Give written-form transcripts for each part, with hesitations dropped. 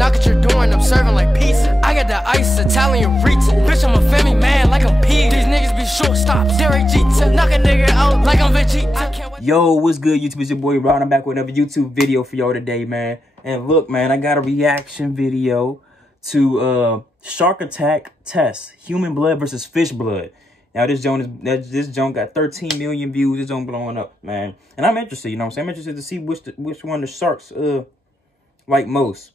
Knock at your door and I'm serving like pizza. I got that ice Italian pizza. Bitch, I'm a family man like I'm P. These niggas be shortstops. Derek Jeter. Knock a nigga out like I'm Vegeta. Yo, what's good, YouTube? It's your boy Ron. I'm back with another YouTube video for y'all today, man. And look, man, I got a reaction video to Shark Attack Test, human blood versus fish blood. Now this joint got 13 million views. This joint blowing up, man. And I'm interested, you know what I'm saying? I'm interested to see which one the sharks like most.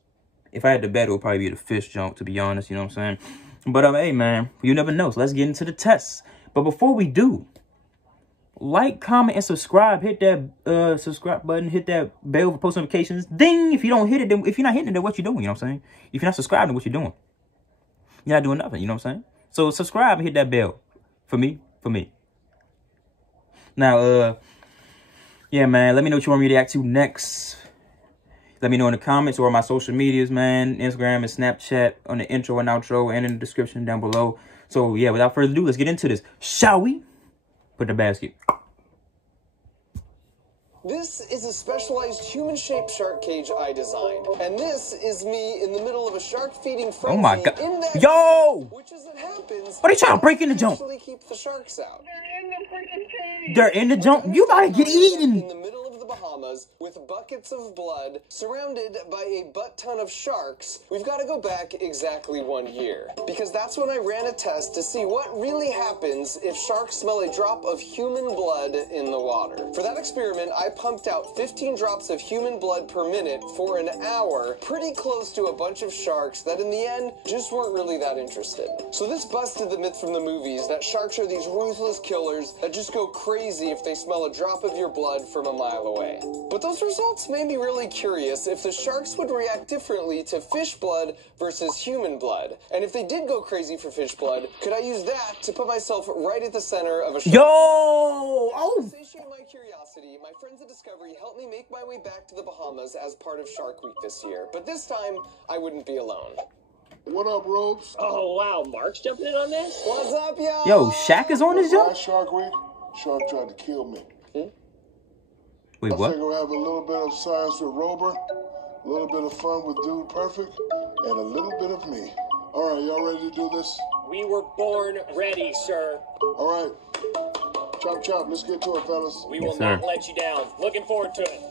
If I had to bet, it would probably be the fish joint, to be honest, you know what I'm saying? But hey, man, you never know. So let's get into the tests. But before we do, like, comment, and subscribe. Hit that subscribe button. Hit that bell for post notifications. Ding! If you don't hit it, then if you're not hitting it, then what you doing? You know what I'm saying? If you're not subscribing, what you doing? You're not doing nothing. You know what I'm saying? So subscribe and hit that bell for me. Now, yeah, man. Let me know what you want me to react to next. Let me know in the comments or my social medias, man. Instagram and Snapchat on the intro and outro and in the description down below. So yeah, without further ado, let's get into this. Shall we? Put in the basket. This is a specialized human-shaped shark cage I designed. And this is me in the middle of a shark-feeding frenzy. Oh my god. In that Yo! which, as it happens, what are you trying to break in the jump? Keep the sharks out. They're in the jump. You gotta get eaten. In the middle of the Bahamas, with buckets of blood, surrounded by a butt-ton of sharks, we've got to go back exactly 1 year. Because that's when I ran a test to see what really happens if sharks smell a drop of human blood in the water. For that experiment, I pumped out 15 drops of human blood per minute for an hour, pretty close to a bunch of sharks that in the end just weren't really that interested. So this busted the myth from the movies that sharks are these ruthless killers that just go crazy if they smell a drop of your blood from a mile away. But those results made me really curious if the sharks would react differently to fish blood versus human blood. And if they did go crazy for fish blood, could I use that to put myself right at the center of a shark? Yo! Oh! To satiate my curiosity, my friends at Discovery helped me make my way back to the Bahamas as part of Shark Week this year. But this time, I wouldn't be alone. What up, Robes? Oh, wow. Mark's jumping in on this? What's up, y'all? Yo, Shaq is on this jump? Last Shark Week, Shark tried to kill me. Wait, I what? think we'll have a little bit of science with Rober, a little bit of fun with Dude Perfect, and a little bit of me. All right, y'all ready to do this? We were born ready, sir. All right. Chop, chop. Let's get to it, fellas. We will not let you down. Looking forward to it.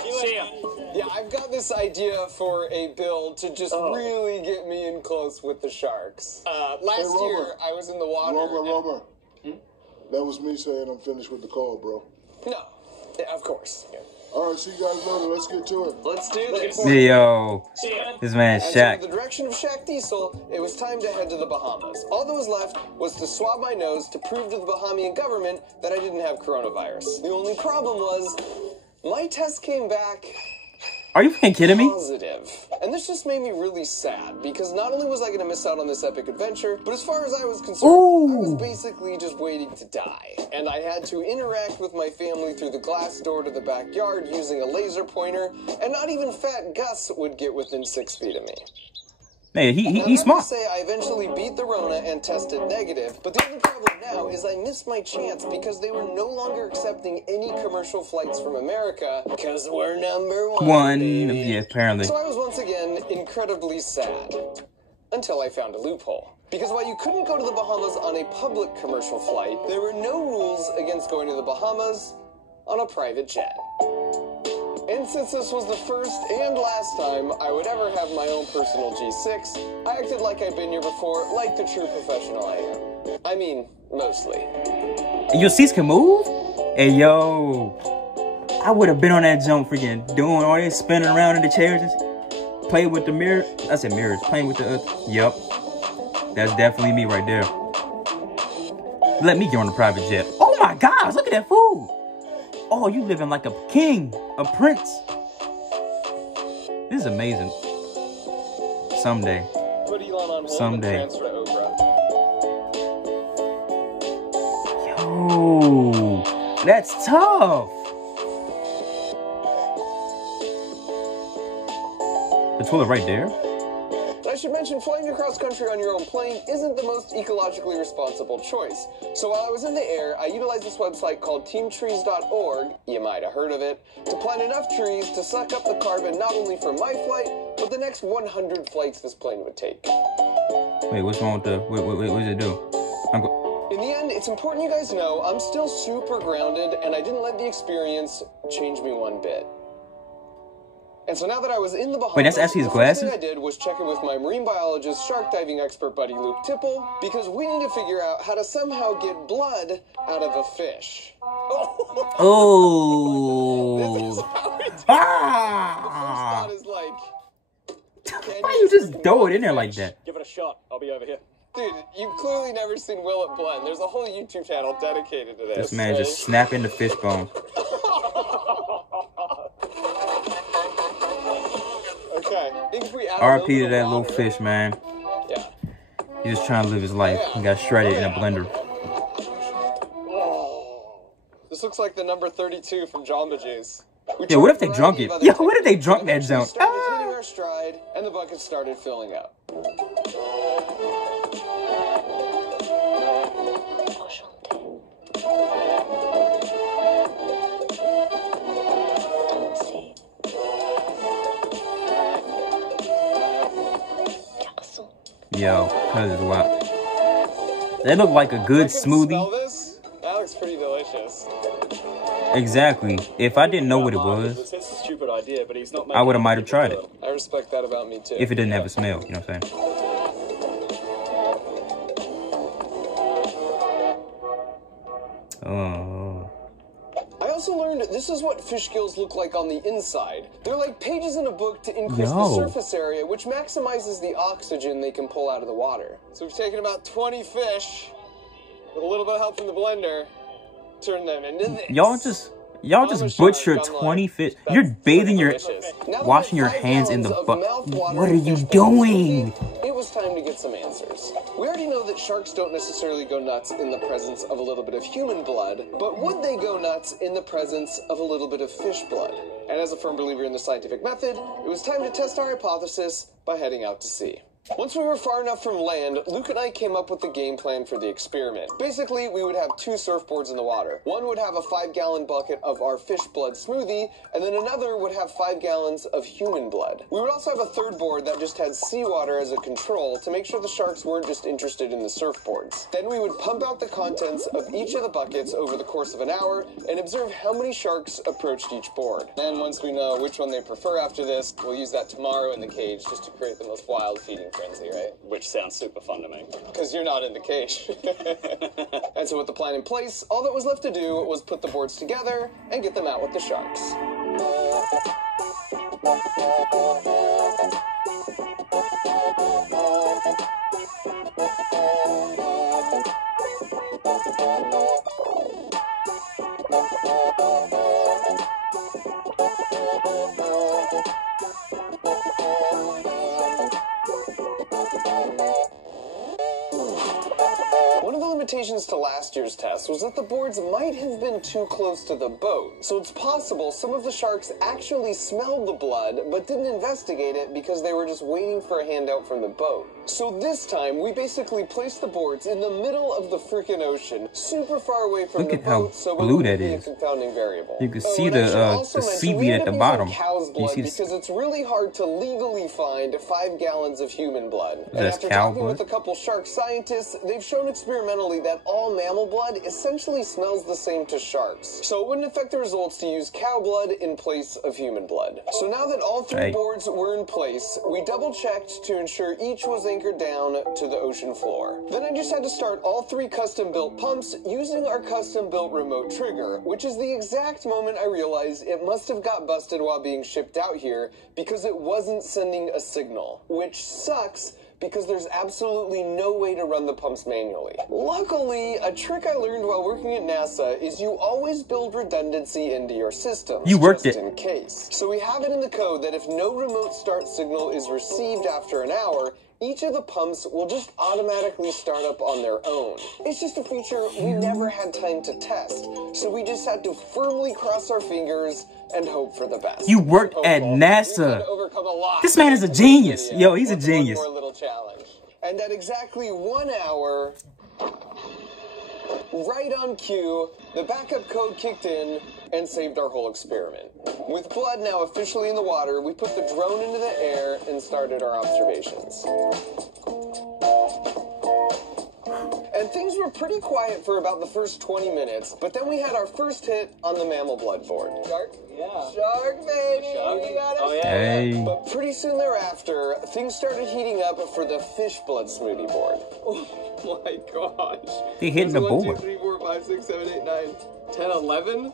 See ya. Yeah, I've got this idea for a build to just really get me in close with the sharks. Last year, I was in the water. Rober. That was me saying I'm finished with the call, bro. No, yeah, of course. Yeah. All right, see you guys later. Let's get to it. Let's do this. Hey, yo. See ya. This man As Shaq. in the direction of Shaq Diesel, it was time to head to the Bahamas. All that was left was to swab my nose to prove to the Bahamian government that I didn't have coronavirus. The only problem was, my test came back Are you fucking kidding me? positive. And this just made me really sad, because not only was I going to miss out on this epic adventure, but as far as I was concerned, I was basically just waiting to die. And I had to interact with my family through the glass door to the backyard using a laser pointer, and not even Fat Gus would get within 6 feet of me. Man, he's smart. I say I eventually beat the Rona and tested negative, but the only problem now is I missed my chance because they were no longer accepting any commercial flights from America because we're #1. Baby. Yeah, apparently. So I was once again incredibly sad until I found a loophole. Because while you couldn't go to the Bahamas on a public commercial flight, there were no rules against going to the Bahamas on a private jet. And since this was the first and last time I would ever have my own personal G6, I acted like I'd been here before, like the true professional I am. I mean, mostly. Your seats can move? Hey, yo. I would have been on that jump freaking doing all this, spinning around in the chairs and playing with the mirror. I said mirrors. Playing with the... Yep. That's definitely me right there. Let me get on the private jet. Oh, my gosh. Look at that food. Oh, you living like a king, a prince. This is amazing. Someday. Put Elon on hold Someday. and transfer to Oprah. Yo, that's tough. The toilet right there. I should mention, flying across country on your own plane isn't the most ecologically responsible choice. So while I was in the air, I utilized this website called teamtrees.org, you might have heard of it, to plant enough trees to suck up the carbon not only from my flight, but the next 100 flights this plane would take. Wait, what's wrong with the... What does it do? In the end, it's important you guys know I'm still super grounded, and I didn't let the experience change me one bit. And so now that I was in the Bahamas, wait, that's actually his glasses? the first thing I did was check in with my marine biologist, shark diving expert buddy Luke Tipple, because we need to figure out how to somehow get blood out of a fish. Oh. This is how we do it. The first thought is like, Why you just throw it in there like that? Give it a shot. I'll be over here. dude, you've clearly never seen Will at Blend. There's a whole YouTube channel dedicated to this. This man just snapping the fish bone. Okay. RP to that little fish, man. Yeah. He's just trying to live his life. He got shredded in a blender. This looks like the number 32 from Jamba Juice. Yeah, what if they drunk it? Yo, what if they drunk that junk? Started hitting our stride, and the bucket started filling up. Yo, cuz it's wild. They look like a good smoothie. Smell this? That looks pretty delicious. Exactly. If I didn't know what it was, It's his stupid idea, but he's not I would have might have tried it. I respect that about me too. If it didn't have a smell, you know what I'm saying? Oh. I also learned this is what fish gills look like on the inside. They're like pages in a book to increase the Yo. surface area, which maximizes the oxygen they can pull out of the water. So we've taken about 20 fish, with a little bit of help from the blender, turned them into this. Y'all just butchered 20 fish. You're bathing your, washing your hands in the butt. What are you doing? It was time to get some answers. We already know that sharks don't necessarily go nuts in the presence of a little bit of human blood, but would they go nuts in the presence of a little bit of fish blood? And as a firm believer in the scientific method, it was time to test our hypothesis by heading out to sea. Once we were far enough from land, Luke and I came up with the game plan for the experiment. Basically, we would have two surfboards in the water. One would have a 5-gallon bucket of our fish blood smoothie, and then another would have 5 gallons of human blood. We would also have a third board that just had seawater as a control to make sure the sharks weren't just interested in the surfboards. Then we would pump out the contents of each of the buckets over the course of an hour and observe how many sharks approached each board. And once we know which one they prefer after this, we'll use that tomorrow in the cage just to create the most wild feeding frenzy, right? Which sounds super fun to me. Because you're not in the cage. And so with the plan in place, all that was left to do was put the boards together and get them out with the sharks. One of the limitations to last year's test was that the boards might have been too close to the boat, so it's possible some of the sharks actually smelled the blood but didn't investigate it because they were just waiting for a handout from the boat. So this time, we basically placed the boards in the middle of the freaking ocean, super far away from the boat, so blue that be a is. confounding variable. You can Oh, see and I should the also mention, seaweed we at ended the up bottom. using cow's You blood see because it's really hard to legally find 5 gallons of human blood. And That's after cow talking blood? with a couple shark scientists, they've shown experimentally that all mammal blood essentially smells the same to sharks. So it wouldn't affect the results to use cow blood in place of human blood. So now that all 3 Hey. boards were in place, we double-checked to ensure each was anchored down to the ocean floor. Then I just had to start all 3 custom-built pumps using our custom-built remote trigger, which is the exact moment I realized it must have got busted while being shipped out here because it wasn't sending a signal, which sucks because there's absolutely no way to run the pumps manually. Luckily, a trick I learned while working at NASA is you always build redundancy into your system. You worked just it. in case. So we have it in the code that if no remote start signal is received after an hour, each of the pumps will just automatically start up on their own. It's just a feature we never had time to test, so we just had to firmly cross our fingers and hope for the best. You worked at Hopeful. NASA. We had to overcome a lot. This man is a genius. Yo, he's a genius. One more little challenge. And at exactly 1 hour, right on cue, the backup code kicked in and saved our whole experiment. With blood now officially in the water, we put the drone into the air and started our observations. And things were pretty quiet for about the first 20 minutes, but then we had our first hit on the mammal blood board. Shark? Yeah. Shark, baby! Shark. We got a Oh, yeah. shark. Hey. But pretty soon thereafter, things started heating up for the fish blood smoothie board. Oh my gosh. They hitting the board. 1, 2, 3, 4, 5, 6, 7, 8, 9, 10, 11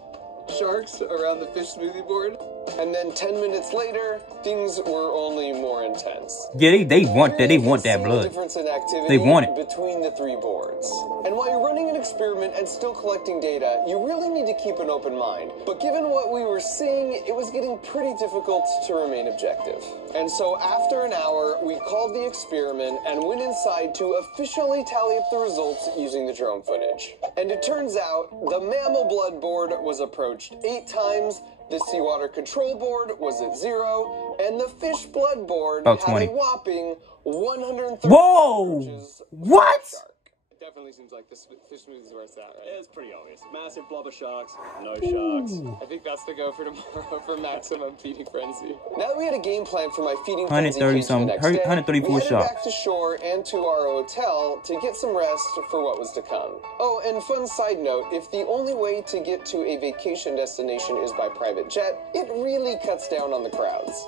sharks around the fish smoothie board. And then 10 minutes later, things were only more intense. Yeah, they want that. They want You that can see the blood. difference in activity They want it. between the three boards. And while you're running an experiment and still collecting data, you really need to keep an open mind. But given what we were seeing, it was getting pretty difficult to remain objective. And so after an hour, we called the experiment and went inside to officially tally up the results using the drone footage. And it turns out the mammal blood board was approached 8 times, the seawater control board was at 0, and the fish blood board About had 20. a whopping 130 Whoa! approaches for What? the shark. It definitely seems like the fish smoothie is where it's at, right? It's pretty obvious. Massive blob of sharks, no sharks. I think that's the go for tomorrow for maximum feeding frenzy. Now that we had a game plan for my feeding 130 frenzy cage the some- next day, 134 we headed shots. back to shore and to our hotel to get some rest for what was to come. Oh, and fun side note, if the only way to get to a vacation destination is by private jet, it really cuts down on the crowds.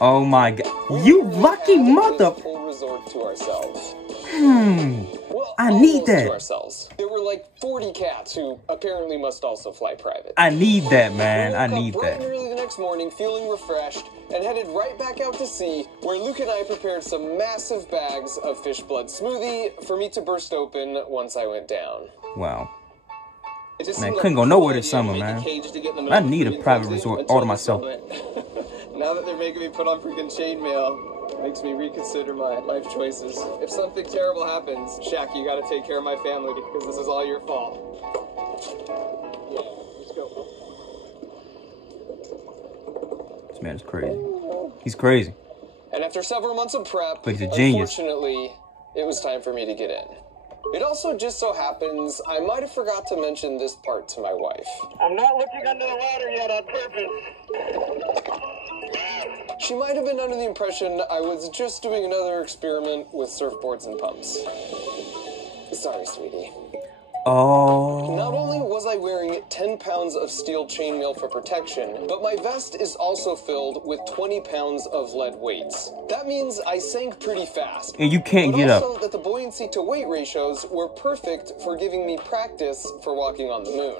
Oh my god. You lucky mother. Full resort to ourselves. Well, I need almost that. To ourselves. There were like 40 cats who apparently must also fly private. I need that, man. We I woke up need bright that. and early the next morning, feeling refreshed, and headed right back out to sea, where Luke and I prepared some massive bags of fish blood smoothie for me to burst open once I went down. Wow. It just Man, seemed couldn't like go a nowhere cool this idea summer, to make a man. cage to get them I in need a freaking private cozy resort until all to this myself. moment. Now that they're making me put on freaking chainmail, it makes me reconsider my life choices. If something terrible happens, Shaq, you gotta take care of my family because this is all your fault. Yeah, let's go. This man is crazy. He's crazy. And after several months of prep, But he's a genius. unfortunately, it was time for me to get in. It also just so happens I might have forgot to mention this part to my wife. I'm not looking under the water yet on purpose. She might have been under the impression I was just doing another experiment with surfboards and pumps. Sorry, sweetie. Oh. Not only was I wearing 10 pounds of steel chainmail for protection, but my vest is also filled with 20 pounds of lead weights. That means I sank pretty fast. And you can't but get also up. that the buoyancy to weight ratios were perfect for giving me practice for walking on the moon.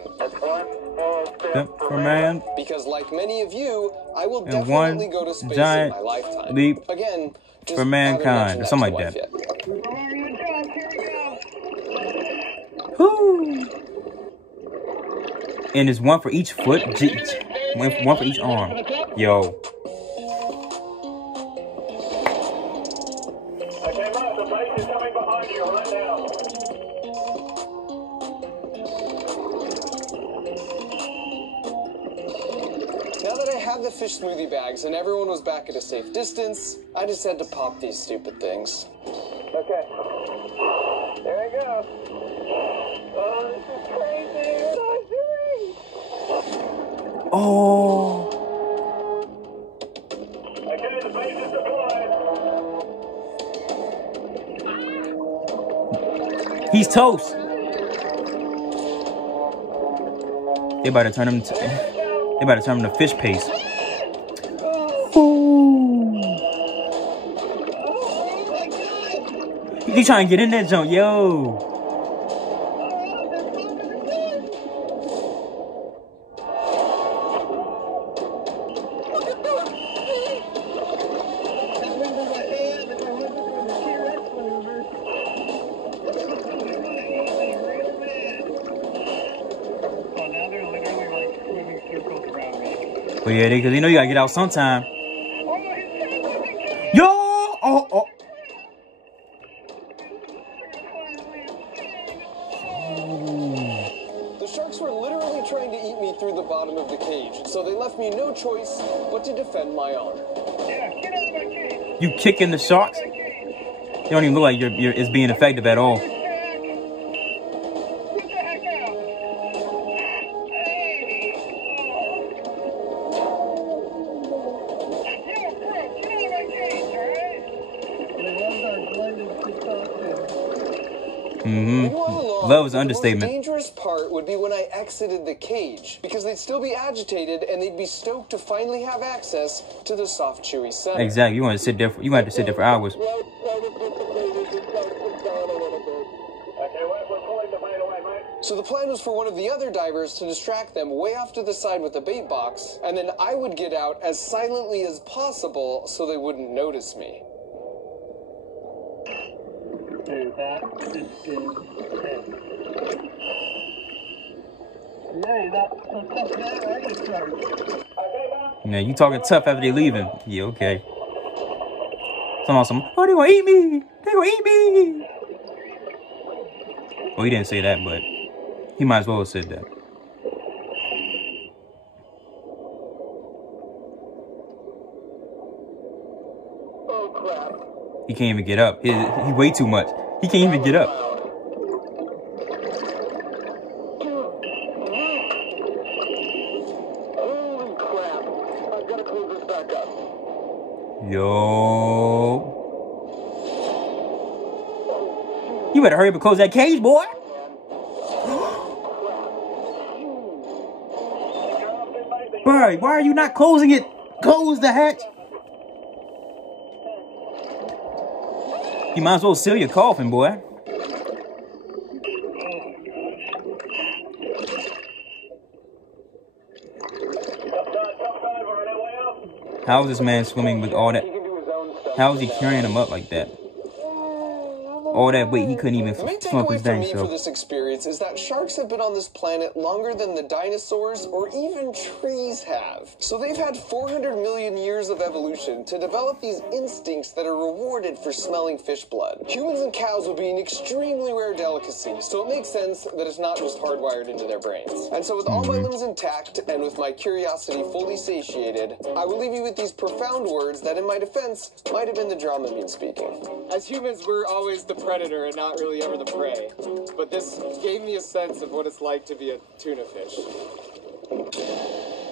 Yep, for man. Because like many of you, I will And definitely one go to space in giant my lifetime. leap Again, just for mankind, haven't or something mentioned like to wife yet. Woo. And it's one for each foot. One for each arm. Yo. Okay, Mark, the base is coming behind you right now. Now that I had the fish smoothie bags and everyone was back at a safe distance, I just had to pop these stupid things. Okay. There I go. Oh, this is crazy. What am I doing? Oh. Okay, the base is deployed. He's toast. They about to turn him to. They about to turn him to fish paste. Ooh. He trying to get in that junk, yo. But yeah, because you know you gotta get out sometime. Yo! Oh. The sharks were literally trying to eat me through the bottom of the cage, so they left me no choice but to defend my honor. You kicking the sharks? You don't even look like it's being effective at all. Love is an understatement. The most dangerous part would be when I exited the cage, because they'd still be agitated and they'd be stoked to finally have access to the soft, chewy center. Exactly. You want to sit there. You have to sit there for hours. So the plan was for one of the other divers to distract them way off to the side with the bait box, and then I would get out as silently as possible so they wouldn't notice me. Yeah, you talking tough after they leaving. Yeah, okay. Some awesome. Oh, they gonna eat me. They gonna eat me. Well, he didn't say that, but he might as well have said that. Oh, crap. He can't even get up. He way too much. He can't even get up. Holy crap. I've got to close this back up. Yo. You better hurry up and close that cage, boy. Barry, why are you not closing it? Close the hatch. You might as well seal your coffin, boy. How is this man swimming with all that? How is he carrying him up like that? All that weight, he couldn't even The main swim up takeaway his for dang me for self. this experience is that sharks have been on this planet longer than the dinosaurs or even trees have. So they've had 400 million years of evolution to develop these instincts that are rewarded for smelling fish blood. Humans and cows would be an extremely rare delicacy, so it makes sense that it's not just hardwired into their brains. And so with all my limbs intact and with my curiosity fully satiated, I will leave you with these profound words that, in my defense, might have been the Dramamine speaking. As humans, we're always the predator and not really ever the prey. But this gave me a sense of what it's like to be a tuna fish.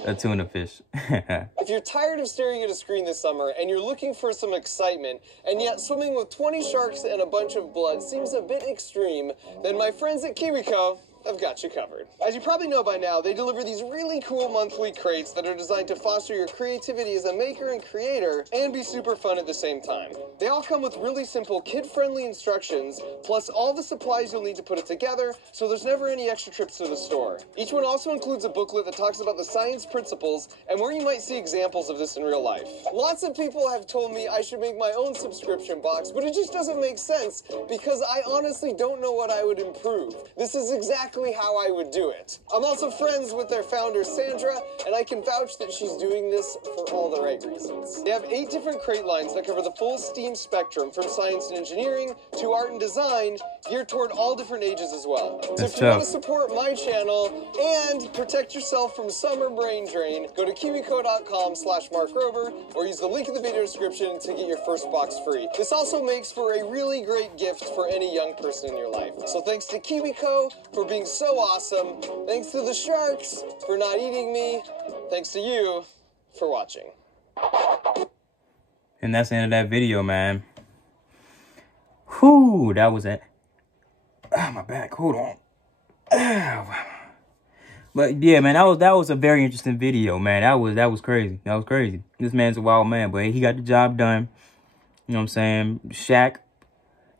A tuna fish. If you're tired of staring at a screen this summer and you're looking for some excitement, and yet swimming with 20 sharks and a bunch of blood seems a bit extreme, then my friends at KiwiCo have got you covered. As you probably know by now, they deliver these really cool monthly crates that are designed to foster your creativity as a maker and creator and be super fun at the same time. They all come with really simple kid-friendly instructions, plus all the supplies you'll need to put it together, so there's never any extra trips to the store. Each one also includes a booklet that talks about the science principles and where you might see examples of this in real life. Lots of people have told me I should make my own subscription box, but it just doesn't make sense because I honestly don't know what I would improve. This is exactly how I would do it. I'm also friends with their founder, Sandra, and I can vouch that she's doing this for all the right reasons. They have 8 different crate lines that cover the full STEAM spectrum, from science and engineering to art and design, geared toward all different ages as well. So if you want to support my channel and protect yourself from summer brain drain, go to kiwico.com/MarkRober or use the link in the video description to get your first box free. This also makes for a really great gift for any young person in your life. So thanks to KiwiCo for being so awesome. Thanks to the sharks for not eating me. Thanks to you for watching. And that's the end of that video, man. Whew, that was it. Ah, my back. Hold on. But yeah, man, that was a very interesting video, man. That was crazy. That was crazy. This man's a wild man, but he got the job done. You know what I'm saying? Shaq.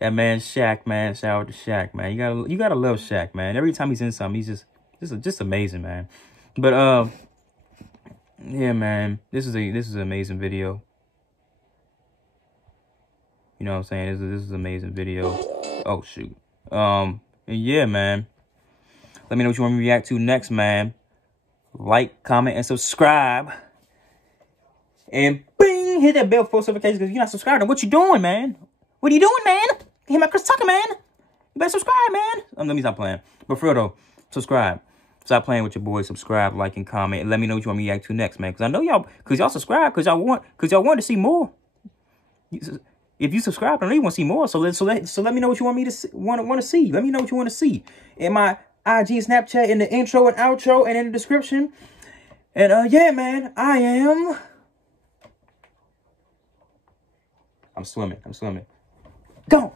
That man Shaq, man. Shout out to Shaq, man. You gotta love Shaq, man. Every time he's in something, he's just amazing, man. But yeah, man. This is an amazing video. You know what I'm saying? This is an amazing video. Oh shoot. And yeah, man. Let me know what you want me to react to next, man. Like, comment, and subscribe. And bing, hit that bell for notifications because you're not subscribed. What you doing, man? What are you doing, man? Hit my Chris Tucker, man. You better subscribe, man. Let me stop playing. But for real, though, subscribe. Stop playing with your boy. Subscribe, like, and comment. And let me know what you want me to react to next, man. Because I know y'all, because y'all subscribe, because y'all want to see more. If you subscribe, I know you want to see more. So let me know what you want me to want to see. Let me know what you want to see in my IG, Snapchat, in the intro and outro, and in the description. And yeah, man, I'm swimming. Go.